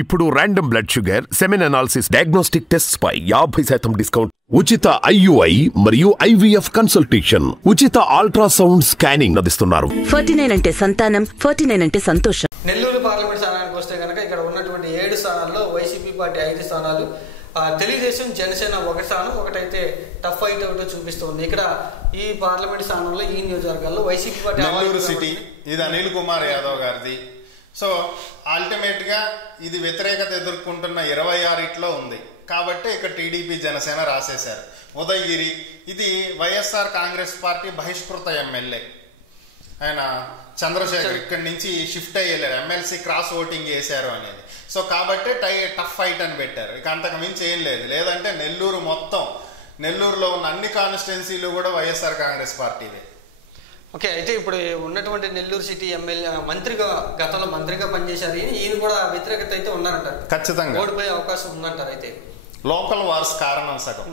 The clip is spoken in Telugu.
ఇప్పుడు random blood sugar, semen analysis, diagnostic tests పై 50% డిస్కౌంట్, ఉచిత IUI మరియు IVF కన్సల్టేషన్, ఉచిత అల్ట్రాసౌండ్ స్కానింగ్ అందిస్తున్నారు. 49 అంటే సంతానం, 49 అంటే సంతోషం. నెల్లూరు పార్లమెంట్ స్థానానికి వస్తే కనుక ఇక్కడ ఉన్నటువంటి 7 స్థానాల్లో వైసీపీ పార్టీ 5 స్థానాలు, తెలుగుదేశం జనసేన 1 స్థానం, ఒకటైతే టఫ్ ఫైట్ అవుట్ చూపిస్తుంది. ఇక్కడ ఈ పార్లమెంట్ స్థానంలో ఈ నియోజకవర్గాల్లో వైసీపీ పార్టీ నెల్లూరు సిటీ ఇది అనిల్ కుమార్ యాదవ్ గారిది. సో అల్టిమేట్ గా ఇది వ్యతిరేకత ఎదుర్కొంటున్న 26 ఉంది కాబట్టి ఇక్కడ టీడీపీ జనసేన రాసేశారు. ఉదయగిరి ఇది వైఎస్ఆర్ కాంగ్రెస్ పార్టీ బహిష్కృత ఎమ్మెల్యే, ఆయన చంద్రశేఖర్ ఇక్కడి నుంచి షిఫ్ట్ అయ్యేలేరు, ఎమ్మెల్సీ క్రాస్ ఓటింగ్ చేశారు అనేది. సో కాబట్టి టఫ్ ఫైట్ అని పెట్టారు. ఇక అంతకు మించి ఏం లేదు. లేదంటే నెల్లూరు మొత్తం, నెల్లూరులో ఉన్న అన్ని కాన్స్టిట్యున్సీలు కూడా వైఎస్ఆర్ కాంగ్రెస్ పార్టీవే. ఓకే, అయితే ఇప్పుడు ఉన్నటువంటి నెల్లూరు సిటీ ఎమ్మెల్యే మంత్రిగా, గతంలో మంత్రిగా పనిచేశారు. ఈయన కూడా వ్యతిరేకత అయితే ఉన్నారంటారు, ఖచ్చితంగా ఓడిపోయే అవకాశం ఉందంటారు. అయితే లోకల్ వార్స్ కారణం సగం.